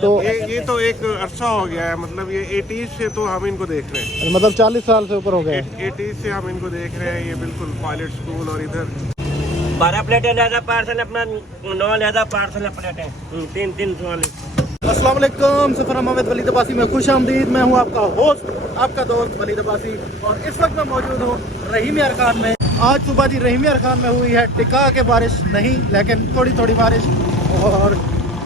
तो ये तो एक अरसा हो गया है, मतलब ये 80s से तो हम इनको देख रहे हैं। मतलब 40 साल से ऊपर हो गए। 80s से हम इनको देख रहे हैं। ये बिल्कुल पायलट स्कूल और इधर 12 प्लेटें ज़्यादा पार्सल अपना 9 ज़्यादा पार्सल प्लेटें 300 वाली। अस्सलाम वालेकुम, सफर मोहम्मद वलीद अब्बासी में खुश आमदीद। मैं हूं आपका होस्ट, आपका दोस्त वलीद अब्बासी, और इस वक्त मैं मौजूद हूं रहीम यार खान में। आज सुबह जी रहीम यार खान में हुई है टिका के बारिश नहीं, लेकिन थोड़ी थोड़ी बारिश, और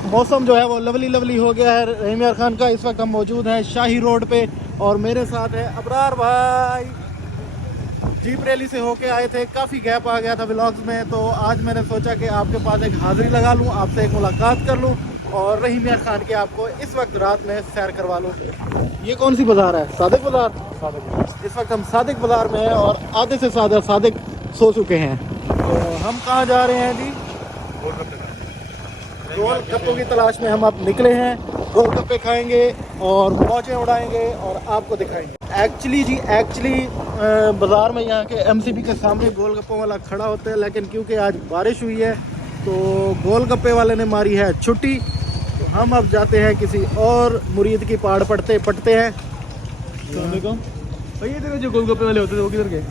मौसम जो है वो लवली हो गया है रहीम यार खान का। इस वक्त हम मौजूद हैं शाही रोड पे, और मेरे साथ है अबरार भाई। जीप रैली से होके आए थे, काफ़ी गैप आ गया था व्लॉग्स में, तो आज मैंने सोचा कि आपके पास एक हाज़िरी लगा लूँ, आपसे एक मुलाकात कर लूँ और रहीम यार खान के आपको इस वक्त रात में सैर करवा लूँ। ये कौन सी बाज़ार है? सादिक बाज़ार। इस वक्त हम सादिक बाज़ार में हैं और आधे से ज़्यादा सादिक सो चुके हैं। तो हम कहाँ जा रहे हैं जी? गोलगप्पों की तलाश में हम अब निकले हैं। गोलगप्पे खाएंगे और मौजें उड़ाएंगे और आपको दिखाएंगे। एक्चुअली बाज़ार में यहाँ के एमसीबी के सामने गोलगप्पों वाला खड़ा होता है, लेकिन क्योंकि आज बारिश हुई है तो गोलगप्पे वाले ने मारी है छुट्टी। तो हम अब जाते हैं किसी और मुरीद की पाड़ पटते हैं। भैया इधर जो गोलगप्पे वाले होते थे वो किधर गए?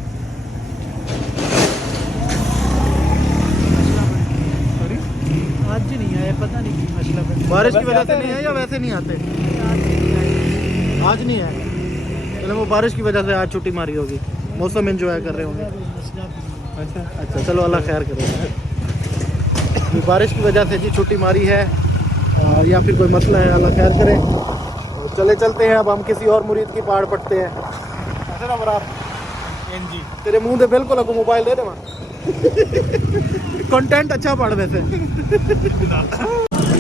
आज नहीं आए, पता नहीं की मसला है। बारिश की वजह से नहीं है या वैसे नहीं आते? आज नहीं है, चलो वो बारिश की वजह से आज छुट्टी मारी होगी, मौसम एंजॉय कर रहे होंगे। अच्छा चलो अल्लाह खैर करे। बारिश की वजह से जी छुट्टी मारी है या फिर कोई मसला है, अल्लाह खैर करे। तो चलते हैं अब हम किसी और मुरीद की पाड़ पटते हैं। ऐसे ना बराबर तेरे मुंह दे बिल्कुल आपको मोबाइल दे दे कंटेंट अच्छा पढ़ वैसे।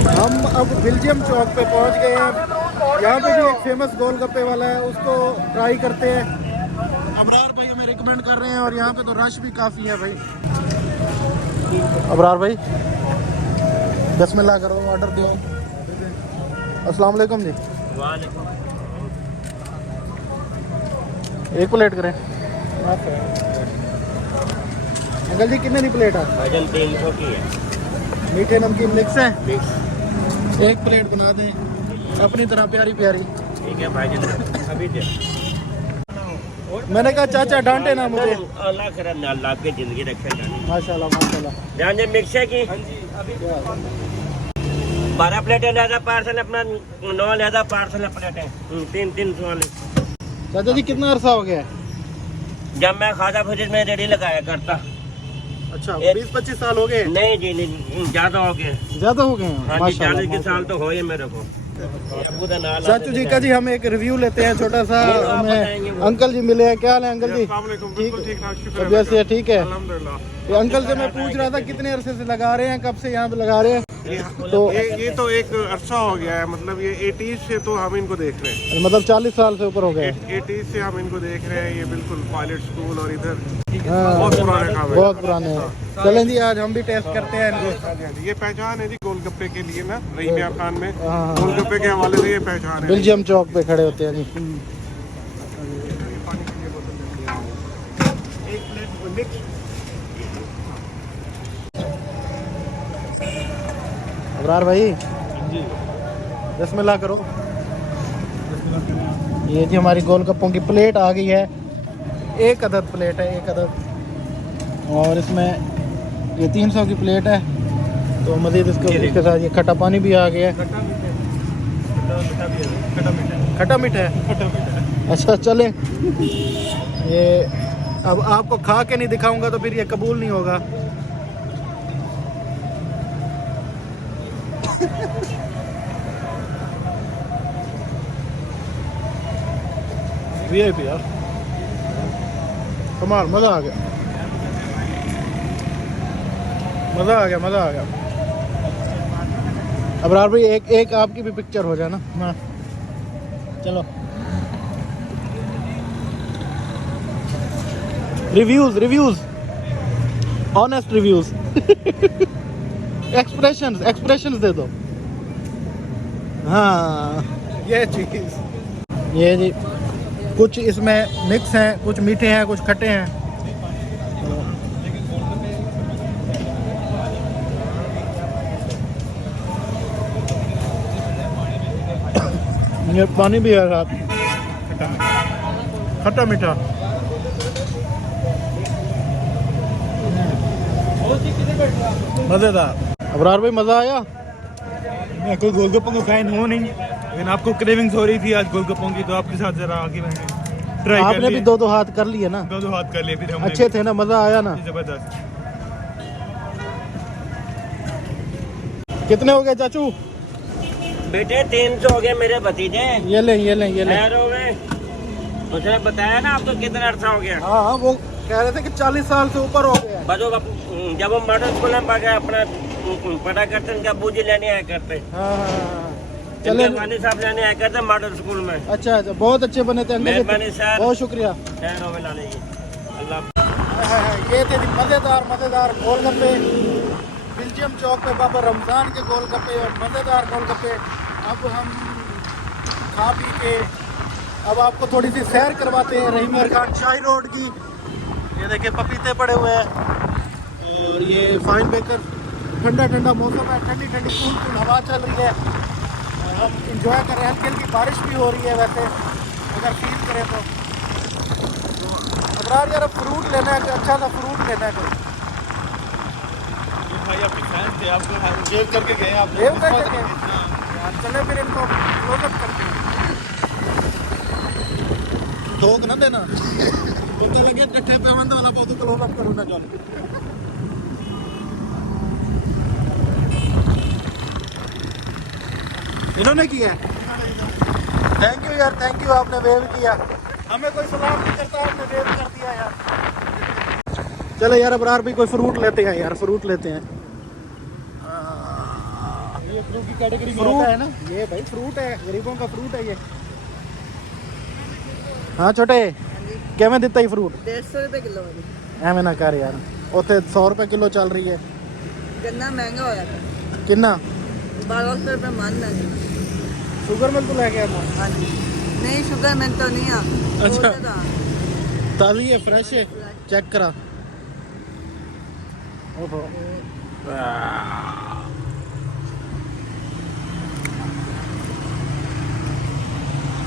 हम अब बेल्जियम चौक पे पहुंच गए हैं। यहाँ पे भी एक फेमस गोलगप्पे वाला है, उसको ट्राई करते हैं। अबरार भाई हमें रिकमेंड कर रहे हैं और यहाँ पे तो रश भी काफ़ी है भाई। अबरार भाई बिस्मिल्लाह करो, ऑर्डर दो। अस्सलाम वालेकुम जी। एक प्लेट करें अंकल जी। कितने की प्लेट है? भाईजान 300 की है। मीठे नमकीन मिक्स है, मिक्स। एक प्लेट बना दें अपनी तरह प्यारी प्यारी। ठीक है भाईजान, अभी दे। मैंने कहा चाचा डांटे ना मुझे। अल्लाह करे ना, अल्लाह की जिंदगी रखे जाने। माशाल्लाह। जान जी मिक्स है की 12 प्लेटें ज़्यादा पार्सल अपना 9 ज़्यादा पार्सल प्लेटें 300 वाली। चाचा जी कितना अरसा हो गया है? जब मैं खाजा फजीर में रेडी लगाया करता। अच्छा 20-25 साल हो गए? नहीं जी नहीं, ज़्यादा हो गए। ज्यादा हो गए हैं? हाँ जी, 40 के साल तो हो ही मेरे को। चाचू जी का जी हम एक रिव्यू लेते हैं छोटा सा। हमें अंकल जी मिले हैं, क्या हाल है अंकल जी? तबीयत से ठीक है? ये अंकल से मैं पूछ रहा था कितने अरसे से लगा रहे हैं, कब से यहाँ पे लगा रहे हैं? तो ये तो एक अरसा हो गया है, मतलब ये 80s से तो हम इनको देख रहे हैं। मतलब 40 साल से ऊपर हो गए। 80s से हम इनको देख रहे हैं। ये बिल्कुल पायलट स्कूल और इधर हाँ, बहुत पुराने काम है। बहुत पुराने हैं। चलें जी आज हम भी टेस्ट करते हैं इनको। ये पहचान है जी गोलगप्पे के लिए ना, रहीम यार खान में हाँ। गोलगप्पे के हवाले से ये पहचान है। बेल्जियम चौक पे खड़े होते हैं जी। एक प्लेट मिक्स। अबरार भाई बिस्मिल्लाह करो। ये जी हमारी गोलगप्पों की प्लेट आ गई है। एक अदद प्लेट है, एक अदद, और इसमें ये 300 की प्लेट है। तो मज़ीद इसके साथ ये खट्टा पानी भी आ गया है। खट्टा मीठा है। अच्छा चले, ये अब आपको खा के नहीं दिखाऊंगा तो फिर ये कबूल नहीं होगा। वीआईपी यार, कमाल, मज़ा आ गया। अबरार भाई एक आपकी भी पिक्चर हो जाए ना। हाँ चलो। Reviews honest reviews. एक्सप्रेशंस दे दो। हाँ ये चीज़, ये जी कुछ इसमें मिक्स हैं, कुछ मीठे हैं, कुछ खट्टे हैं। ये पानी भी है साथ, खट्टा मीठा। मजेदार। अबरार भाई मजा आया? मैं कोई गोलगप्पों को फैन हूँ नहीं, लेकिन आपको क्रेविंग्स हो रही थी आज गोलगप्पों की, तो आपके साथ जरा आगे मैंने ट्राई कर आपने भी लिया। दो हाथ कर लिए ना? दो हाथ कर लिए फिर हमने अच्छे थे ना, मजा आया ना? भी। जबरदस्त। कितने हो गए चाचू? बेटे 300 हो गए मेरे भतीजे। ये ले ये ले ये ले। खैर हो गए। मुझे बताया ना आपको कितना अर्सा हो गया। हाँ हाँ, वो कह रहे थे कि 40 साल से ऊपर हो गया। बजो जब हम मॉडल स्कूल में पढ़ा अपना पढ़ा करते उनके अब्बू जी लेने आया करते, हाँ हाँ हाँ। चले चले। वाली साहब लेने आया करते मॉडल स्कूल में। अच्छा अच्छा, बहुत अच्छे बने थे अंकल जी। मेहरबानी सर। बहुत शुक्रिया। खैर हो गए लाले जी। अल्लाह। ये थे मजेदार मजेदार गोलगप्पे बेल्जियम चौक पे बाबा रमजान के गोलगप्पे और मजेदार गोलगप्पे। अब हम खा पी के अब आपको थोड़ी सी सैर करवाते हैं रहीम खान शाही रोड की। ये देखिए पपीते पड़े हुए हैं और ये फाइन बेकर, ठंडा ठंडा मौसम है, ठंडी ठंडी कूल कूल हवा चल रही है और हम इंजॉय कर रहे हैं। हल्की हल्की बारिश भी हो रही है वैसे अगर फील करें तो। अबरार यार फ्रूट लेना है, अच्छा सा फ्रूट लेना है कोई। भाई आपके फैन थे, आपको जेब करके गए आप। जेब करके गए? यार चले फिर इनको क्लोजअप करते हैं। ठोक ना देना तो लगे कट्ठे पे मंद वाला बहुत क्लोजअप करो ना जान। इन्होंने किया है। थैंक यू यार, थैंक यू, आपने वेव किया। हमें कोई सलाम नहीं करता, आपने वेव कर दिया यार। चलो यार अबरार भी कोई फ्रूट लेते हैं यार, फ्रूट लेते हैं। ये फ्रूट की कैटेगरी में फ्रूट आता है ना ये, भाई फ्रूट है, गरीबों का फ्रूट है ये। हाँ छोटे क्या में दिता ही फ्रूट? 150 रुपए किलो वाली ਐਵੇਂ ਨਾ ਕਰ ਯਾਰ, ਉੱਥੇ 100 रुपए किलो ਚੱਲ ਰਹੀ ਹੈ। गन्ना महंगा होया था, ਕਿੰਨਾ? 1200 रुपए मान लगे। ਸ਼ੂਗਰ ਮਿਲ ਤੂੰ ਲੈ ਕੇ ਆਇਆ? हाँ जी, नहीं शुगर मिल तो नहीं आ। अच्छा। वो था। ਤਾਜ਼ੀ ਹੈ, ਫਰੈਸ਼ ਹੈ, ਚੈੱਕ ਕਰਾ। ਓਹੋ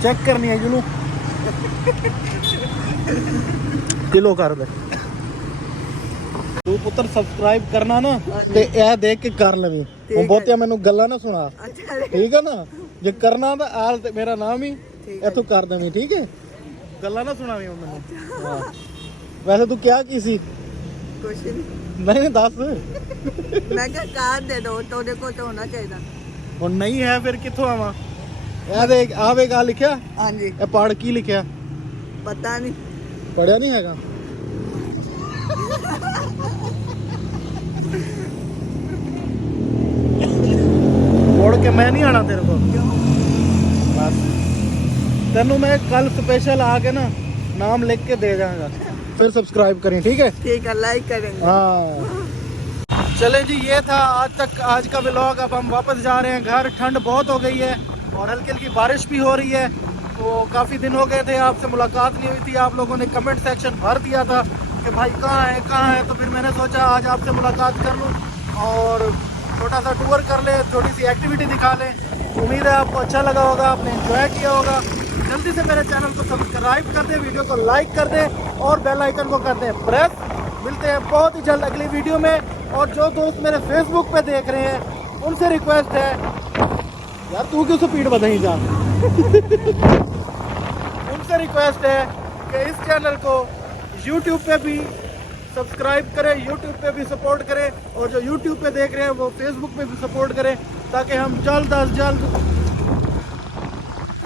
ਚੈੱਕ ਕਰਨੀ ਹੈ ਜਿਹਨੂੰ ਕਿਲੋ ਕਰ ਦੇ ਤੂੰ ਪੁੱਤਰ। ਸਬਸਕ੍ਰਾਈਬ ਕਰਨਾ ਨਾ ਤੇ ਇਹ ਦੇਖ ਕੇ ਕਰ ਲਵੀਂ। ਹੁਣ ਬਹੁਤਿਆਂ ਮੈਨੂੰ ਗੱਲਾਂ ਨਾ ਸੁਣਾ, अच्छा ਠੀਕ ਹੈ ਨਾ? ਜੇ ਕਰਨਾ ਤਾਂ ਆਲ ਤੇ ਮੇਰਾ ਨਾਮ ਹੀ ਇੱਥੋਂ ਕਰ ਦੇਵੀਂ, ਠੀਕ ਹੈ? ਗੱਲਾਂ ਨਾ ਸੁਣਾਵੀਂ ਹੁਣ ਮੈਨੂੰ। ਹਾਂ ਵੈਸੇ ਤੂੰ ਕਿਹਾ ਕੀ ਸੀ? कुछ नहीं, ਨਹੀਂ ਦੱਸ। मैं क्या कार दे दो तो देखो तो होना चाहिए। ਹੁਣ ਨਹੀਂ ਹੈ ਫਿਰ ਕਿੱਥੋਂ ਆਵਾਂ? ਇਹ ਦੇਖ ਆਵੇਗਾ ਲਿਖਿਆ। हाँ जी, ਇਹ ਪੜ ਕੀ ਲਿਖਿਆ? पता नहीं। ਪੜਿਆ ਨਹੀਂ ਹੈਗਾ। ਮੁੜ ਕੇ ਮੈਂ ਨਹੀਂ ਆਣਾ ਤੇਰੇ ਕੋਲ। ਬਸ ਤੈਨੂੰ ਮੈਂ ਕੱਲ स्पेशल आके ना नाम लिख के दे जाऊंगा। फिर सब्सक्राइब करें, ठीक है? ठीक है, लाइक करेंगे। हाँ चले जी, ये था आज का व्लॉग। अब हम वापस जा रहे हैं घर। ठंड बहुत हो गई है और हल्की हल्की बारिश भी हो रही है। तो काफ़ी दिन हो गए थे आपसे मुलाकात नहीं हुई थी। आप लोगों ने कमेंट सेक्शन भर दिया था कि भाई कहाँ है। तो फिर मैंने सोचा आज आपसे मुलाकात कर लूँ और छोटा सा टूर कर ले, थोड़ी सी एक्टिविटी दिखा लें। उम्मीद है आपको अच्छा लगा होगा, आपने एंजॉय किया होगा। जल्दी से मेरे चैनल को सब्सक्राइब कर दें, वीडियो को लाइक कर दें और बेल आइकन को कर दें प्रेस। मिलते हैं बहुत ही जल्द अगली वीडियो में। और जो दोस्त मेरे फेसबुक पे देख रहे हैं उनसे रिक्वेस्ट है यार, तू क्यों स्पीड बढ़ाई जा। उनसे रिक्वेस्ट है कि इस चैनल को YouTube पे भी सब्सक्राइब करें, YouTube पे भी सपोर्ट करें और जो YouTube पे देख रहे हैं वो Facebook पे भी सपोर्ट करें ताकि हम जल्द अज जल्द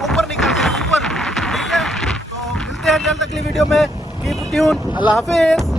ऊपर निकल जाए, ऊपर। ठीक है, तो मिलते हैं जल्द अगली वीडियो में। Keep tune. अल्लाह हाफिज़।